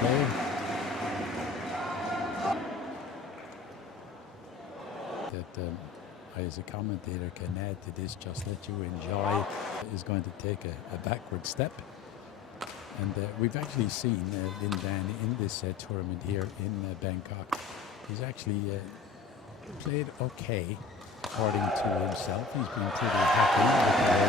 play. That I, as a commentator, can add to this, just let you enjoy, is going to take a backward step. And we've actually seen Lin Dan in this tournament here in Bangkok. He's actually played okay, according to himself. He's been pretty happy with the way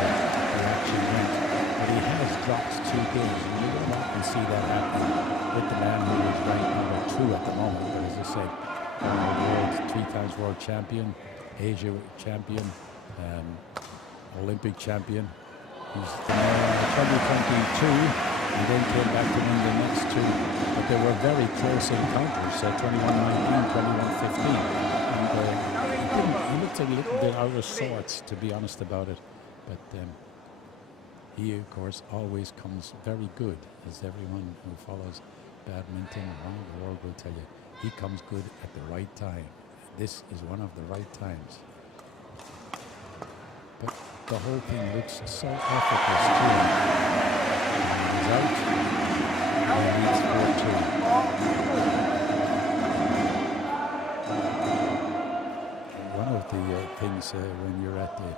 the action went. But he has dropped 2 games, and you don't often see that happening with the man who is ranked number 2 at the moment. But as I said, world 3 times world champion, Asia champion, Olympic champion. He's in 2022. And then came back to win the next 2. But they were very close encounters, 21-19, 21-15. And he looked a little bit out of sorts, to be honest about it. But he, of course, always comes very good, as everyone who follows badminton around the world will tell you. He comes good at the right time. This is one of the right times. But the whole thing looks so effortless too. He's out. He needs 4-2. One of the things when you're at the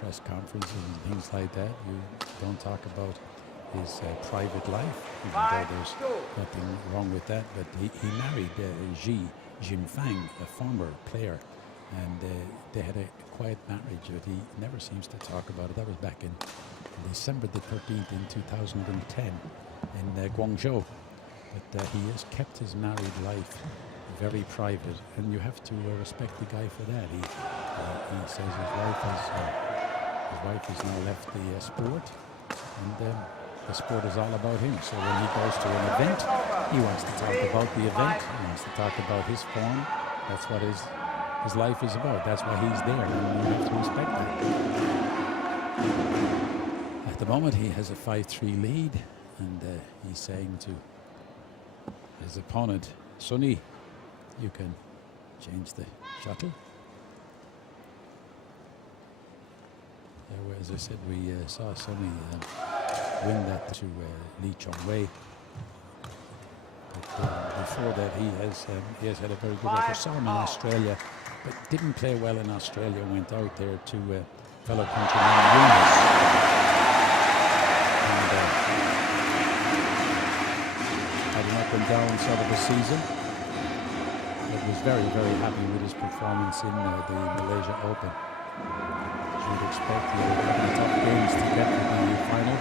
press conferences and things like that, you don't talk about his private life, even though there's nothing wrong with that. But he married Xi Jinping, a former player, and they had a quiet marriage, but he never seems to talk about it. That was back in December the 13th in 2010 in Guangzhou. But he has kept his married life very private, and you have to respect the guy for that. He says his wife has now left the sport, and the sport is all about him. So when he goes to an event, he wants to talk about the event. He wants to talk about his form. That's what his life is about. That's why he's there, and you have to respect that. At the moment, he has a 5-3 lead, and he's saying to his opponent, Sony, you can change the shuttle. As I said, we saw Sony win that to Lee Chong-wei. But before that, he has had a very good record. Saw him in Australia, but didn't play well in Australia. Went out there to fellow countryman Yunus. Had an up and down sort of a season. But was very, very happy with his performance in the Malaysia Open. As you'd expect, he had tough games to get to the final.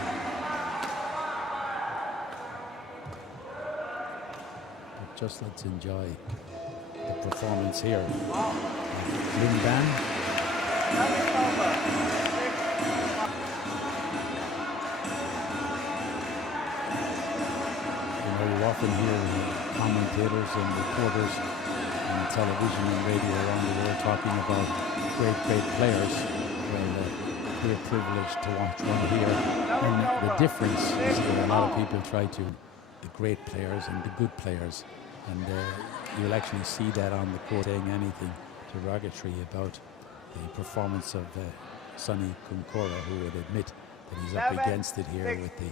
But just let's enjoy the performance here. Lin Dan. You often hear commentators and reporters on television and radio around the world talking about great players. Well, we're privileged to watch one here. And the difference is that a lot of people try to, the great players and the good players. And you'll actually see that on the court, saying anything derogatory about the performance of Sony Kuncoro, who would admit that he's up against it here with the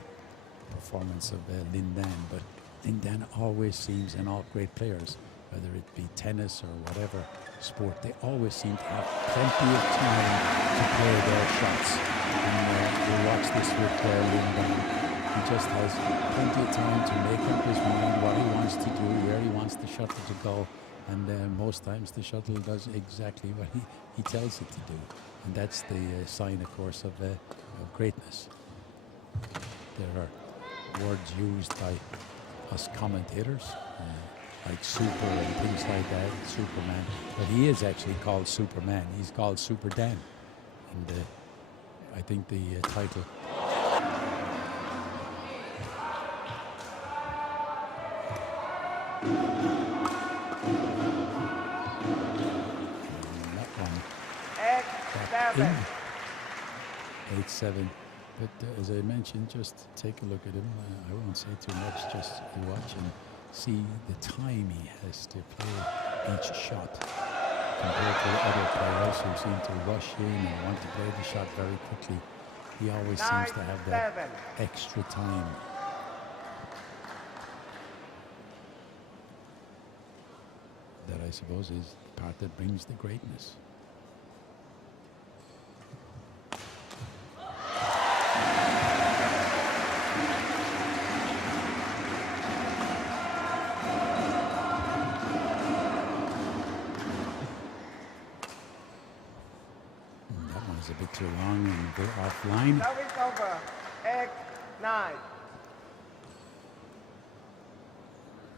performance of Lin Dan. But Lin Dan always seems, and all great players, whether it be tennis or whatever sport, they always seem to have plenty of time to play their shots. And we'll watch this with Lin Dan. He just has plenty of time to make up his mind what he wants to do, where he wants the shuttle to go. And most times the shuttle does exactly what he tells it to do. And that's the sign, of course, of greatness. There are words used by us commentators, like super and things like that, Superman. But he is actually called Superman. He's called Super Dan. And I think the title... in 8-7, but as I mentioned, just take a look at him. I won't say too much, just watch and see the time he has to play each shot compared to other players who seem to rush in and want to play the shot very quickly. He always seems to have that extra time. suppose, is the part that brings the greatness. That one's a bit too long and go offline. Service over. 8-9.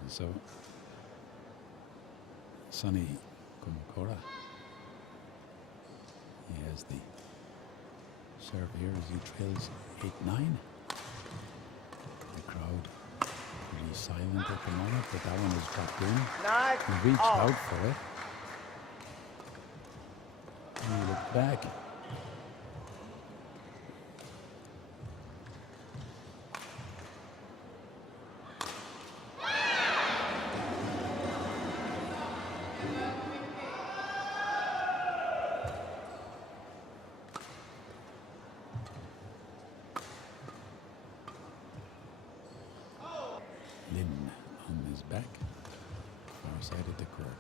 So, Sony Kuncoro, he has the serve here as he trails 8-9. The crowd pretty silent at the moment, but that one is dropped in. He reached out for it. And he looked back. Lin on his back, far side of the court.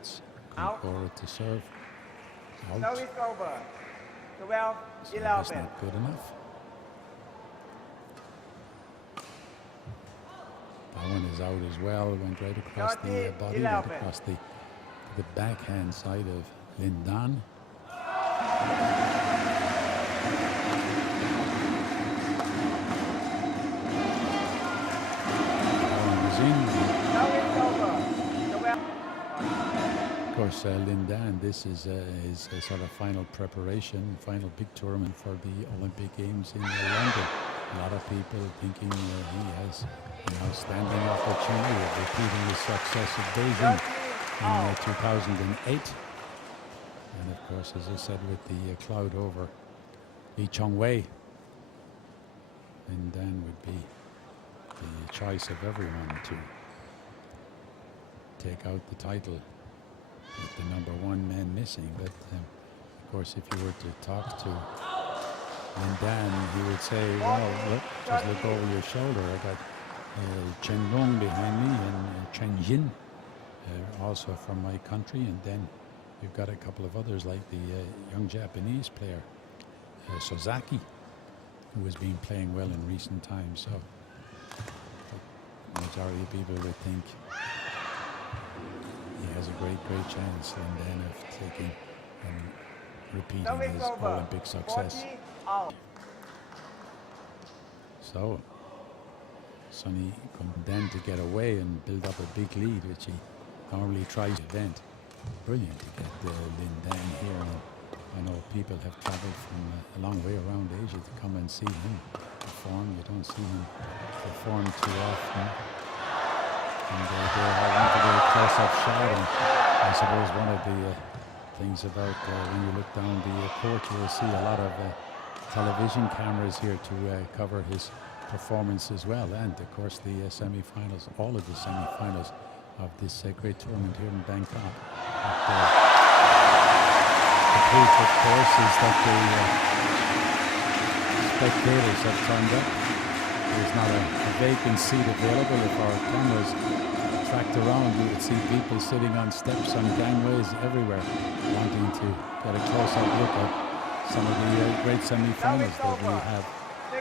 It's Kuncoro to serve. Out. Service over. 12-11. That's not good enough. That one is out as well. Went right across the body, went across the backhand side of Lin Dan. That one was in. Of course, Lin Dan, this is his sort of final preparation, final big tournament for the Olympic Games in London. A lot of people thinking he has an outstanding opportunity of repeating his success at Beijing in 2008. And of course, as I said, with the cloud over Lee Chong-wei, Lin Dan would be the choice of everyone to take out the title with the #1 man missing. But of course, if you were to talk to Lin Dan, he would say, well, look, just look over your shoulder. I got Chen Rong behind me and Chen Jin, also from my country. And then you've got a couple of others like the young Japanese player, Sozaki, who has been playing well in recent times. So the majority of people would think he has a great chance, Lin Dan, of taking and repeating his Olympic success. So, Sony Dan to get away and build up a big lead, which he normally tries to prevent. Brilliant to get Lin Dan here. And I know people have traveled from a long way around Asia to come and see him perform. You don't see him perform too often. And I want to get a close-up shot. And I suppose one of the things about when you look down the court, you will see a lot of television cameras here to cover his performance as well. And of course the semi-finals, all of the semi-finals of this great tournament here in Bangkok. But, the proof, of course, is that the spectators have turned up. There's not a vacant seat available. If our cameras tracked around, you would see people sitting on steps, on gangways, everywhere, wanting to get a close-up look at some of the great semi-finals that we have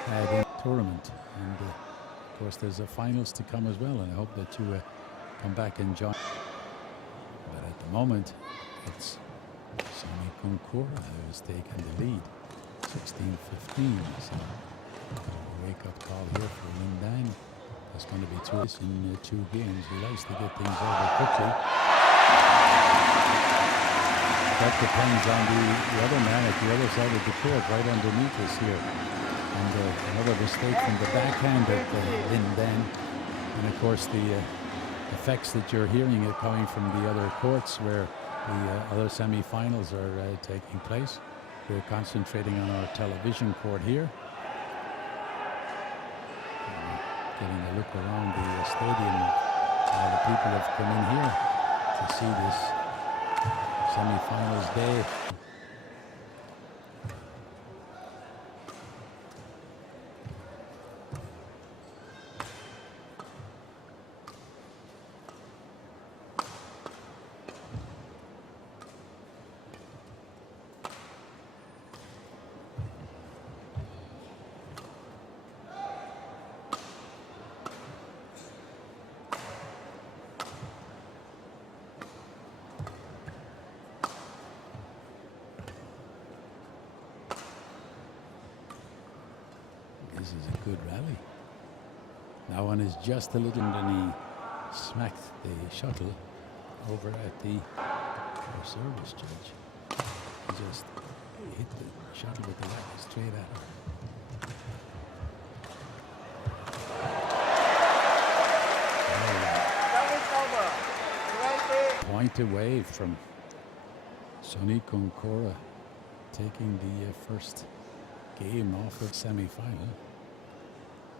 had in the tournament. And of course, there's a finals to come as well, and I hope that you come back and join. But at the moment, it's Sony Kuncoro who has taken the lead, 16-15. So a wake-up call here for Lin Dan. There's going to be two games. He likes to get things over quickly. That depends on the other man at the other side of the court, right underneath us here. And another mistake from the backhand of Lin Dan. And of course the effects that you're hearing are coming from the other courts where the other semi-finals are taking place. We're concentrating on our television court here. Getting a look around the stadium. All the people have come in here to see this semi-finals day. This is a good rally. That one is just a little, and he smacked the shuttle over at the service judge. He just hit the shuttle with the racket straight at him. Point away from Sony Kuncoro taking the first game off of semi-final.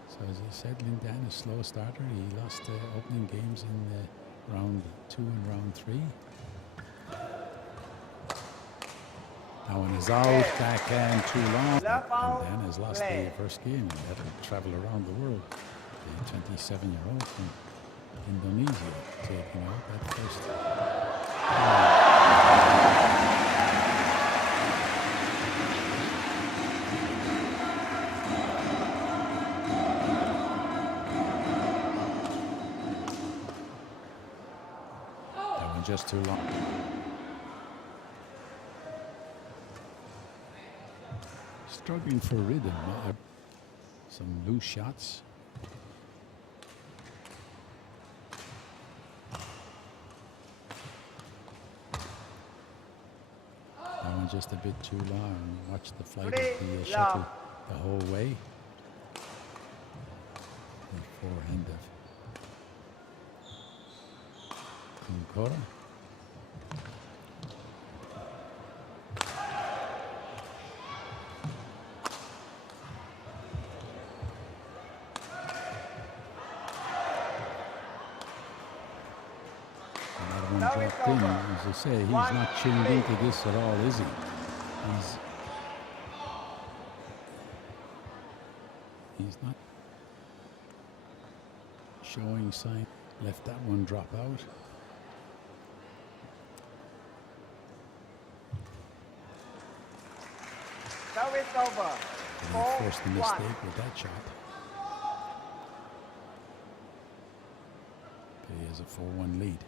So as I said, Lin Dan is a slow starter. He lost opening games in round 2 and round 3. That one is out, backhand too long. Lin Dan has lost the first game and had to travel around the world. The 27-year-old from Indonesia taking out that first. That one just too long. Struggling for rhythm. Some loose shots. Just a bit too long. Watch the flight of the shuttle the whole way. The forehand of Kuncoro. Dropped in. As I say, he's not tuned into this at all, is he? He's not showing sign. Left that one drop out. Service over. And he forced the mistake with that shot. But he has a 4-1 lead.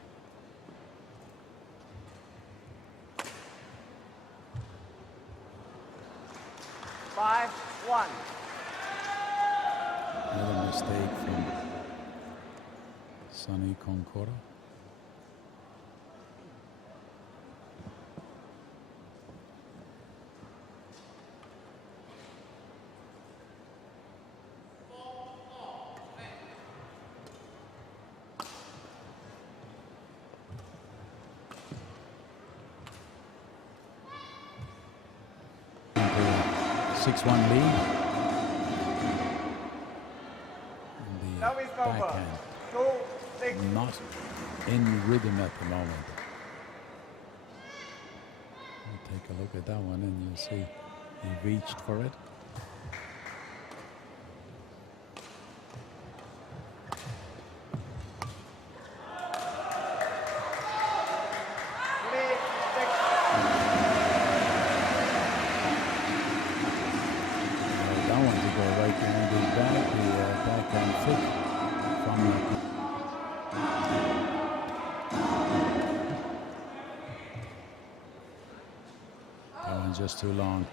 Another mistake from Sony Kuncoro. A 6-1 lead. Backhand. Not in rhythm at the moment. We'll take a look at that one and you'll see he reached for it. That one to go right behind his back, the backhand flick. That one's just too long.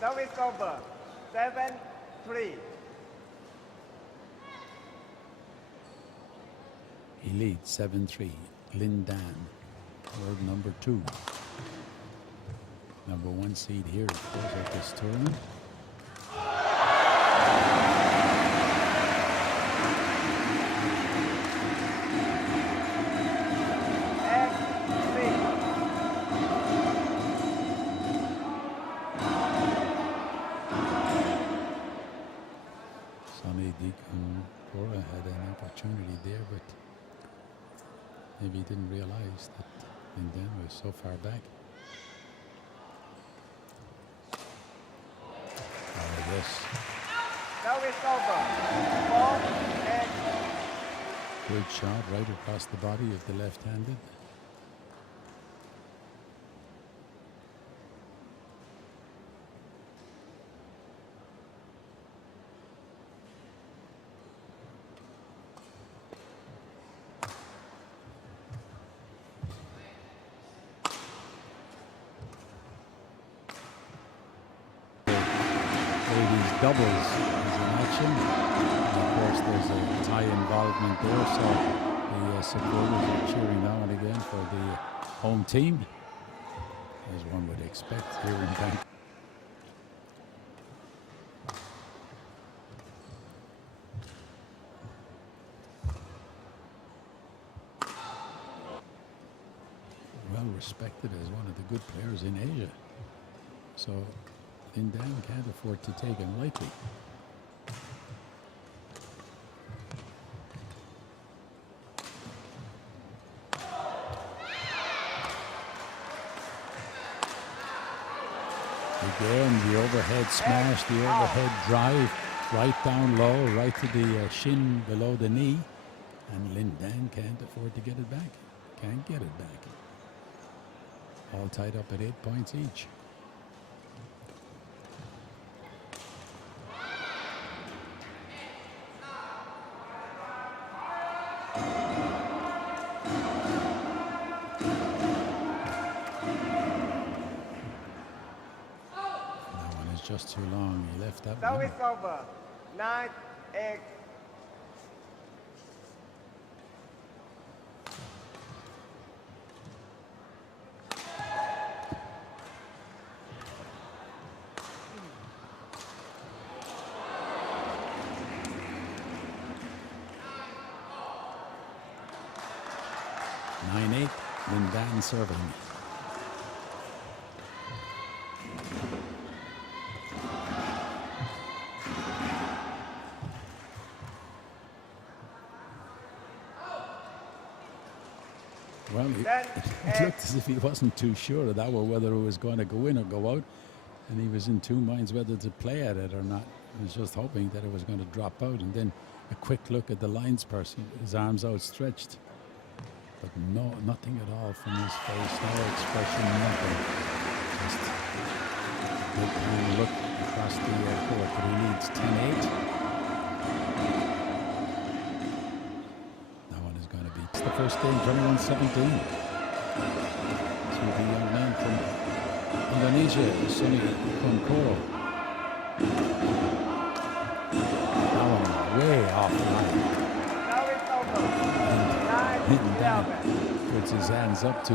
Service over. 7-3. He leads 7-3. Lin Dan, world number 2. Number 1 seed here, of course, at this tournament. Sony Dwi Kuncoro had an opportunity there, but maybe he didn't realize that Lin Dan was so far back. Oh, yes. Service over. 4-8. Good shot right across the body of the left-handed. ladies doubles is in action. And of course, there's a Thai involvement there, so the supporters are cheering now and again for the home team, as one would expect here in Bangkok. Well respected as one of the good players in Asia. So Lin Dan can't afford to take him lightly. Again, the overhead smash, the overhead drive, right down low, right to the shin below the knee. And Lin Dan can't afford to get it back. Can't get it back. All tied up at 8 points each. Just too long. He left that one. Service over. 9-8. Lin Dan serving. Well, it looked as if he wasn't too sure of that, or whether it was going to go in or go out. And he was in two minds whether to play at it or not. He was just hoping that it was going to drop out. And then a quick look at the lines person, his arms outstretched. But no, nothing at all from his face, no expression, nothing. Just a kind look across the court. But he needs 10-8. It's the first game, 21-17. So the young man from Indonesia, Sony Dwi Kuncoro. That one way off line. And Dan puts his hands up to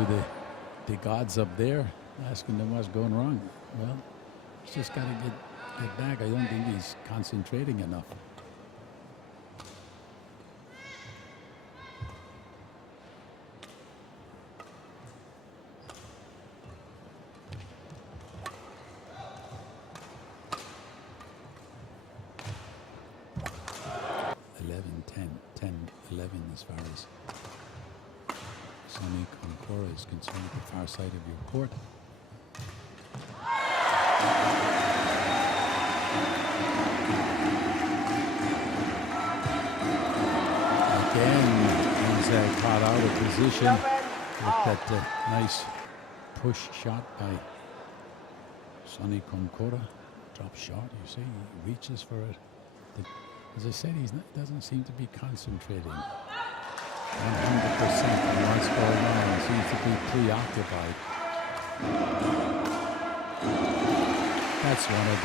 the gods up there, asking them what's going wrong. Well, he's just got to get back. I don't think he's concentrating enough. 10-11 as far as Sony Dwi Kuncoro is concerned at the far side of your court. Again, he's caught out of position with that nice push shot by Sony Dwi Kuncoro. Drop shot, you see, he reaches for it. As I said, he doesn't seem to be concentrating 100% on what's going on. He seems to be preoccupied. That's one of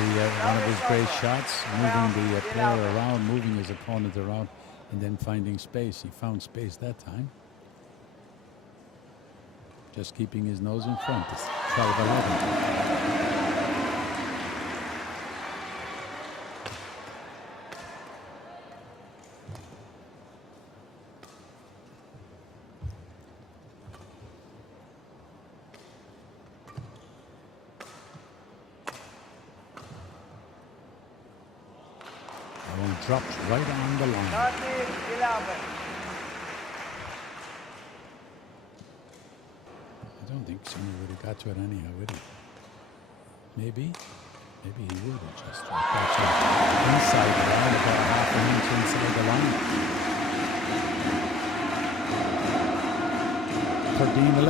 his great shots, moving the player around, moving his opponent around, and then finding space. He found space that time. Just keeping his nose in front. It's 12-11. Dropped right on the line. 13-11. I don't think Sony would have got to it anyhow, would he? Maybe he would have just dropped that inside the line, about half an inch inside the line.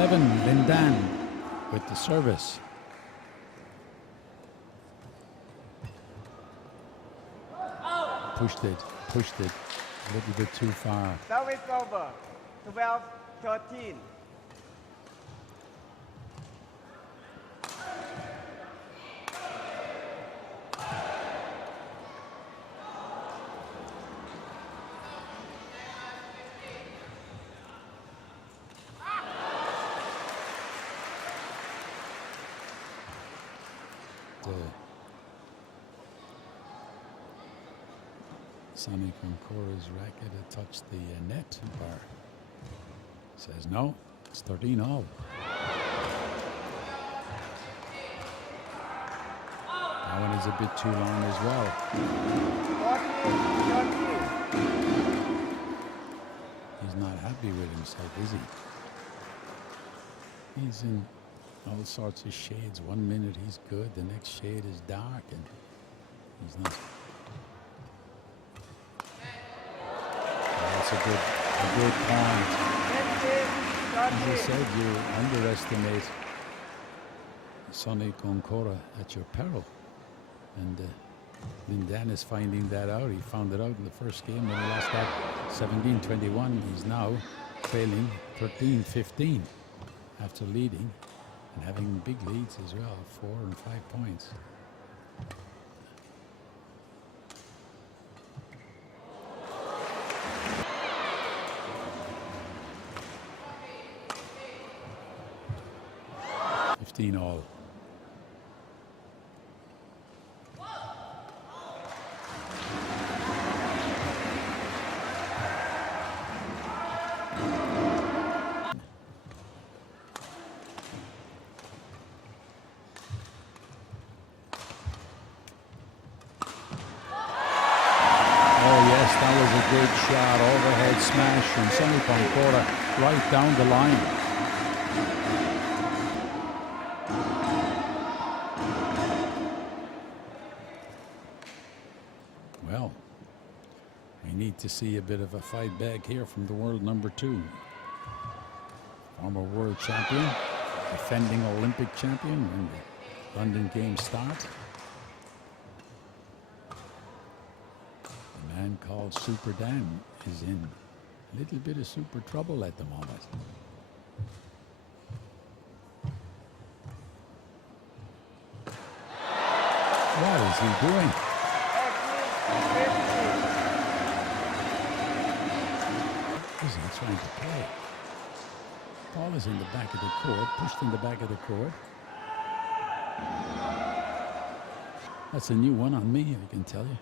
13-11, Lin Dan with the service. Pushed it a little bit too far. Service over. 12-13. Sony Kuncoro's racket had touched the net bar. Says no, it's 13-all. That one is a bit too long as well. 14. He's not happy with himself, is he? He's in all sorts of shades. 1 minute he's good, the next shade is dark, and he's not. That's a good point. As I said, you underestimate Sony Kuncoro at your peril. And Lin Dan is finding that out. He found it out in the first game when he lost that 17-21. He's now trailing 13-15 after leading and having big leads as well, 4 and 5 points. All. That was a good shot, overhead smash from Sony Kuncoro right down the line. Well, we need to see a bit of a fight back here from the world number 2. Former world champion, defending Olympic champion when the London Games start. Man called Super Dan is in a little bit of super trouble at the moment. What is he doing? Is he trying to play? Ball is in the back of the court, pushed in the back of the court. That's a new one on me, I can tell you.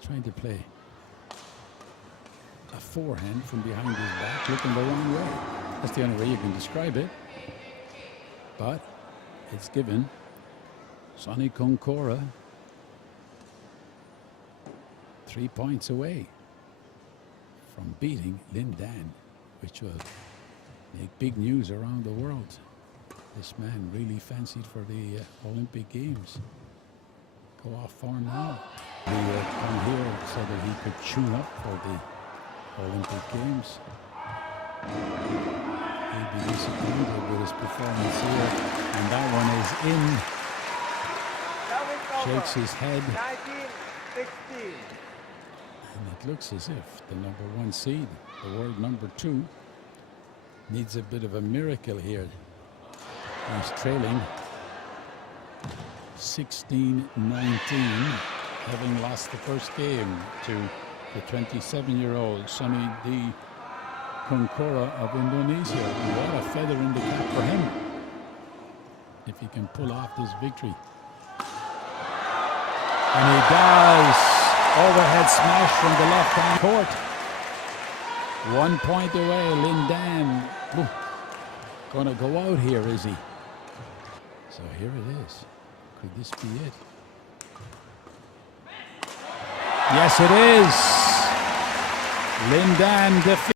Trying to play a forehand from behind his back, looking the wrong way. That's the only way you can describe it. But it's given Sony Kuncoro 3 points away from beating Lin Dan, which will make big news around the world. This man really fancied for the Olympic Games. Go off form now. He come here so that he could tune up for the Olympic Games. He'd be disappointed with his performance here, and that one is in. Shakes his head. 19-16. And it looks as if the number 1 seed, the world number 2, needs a bit of a miracle here. He's trailing 16-19. Having lost the first game to the 27-year-old Sony Dwi Kuncoro of Indonesia. What a feather in the cap for him if he can pull off this victory. And he does. Overhead smash from the left-hand court. 1 point away. Lin Dan gonna go out here, is he? So here it is. Could this be it? Yes, it is. Lin Dan defeats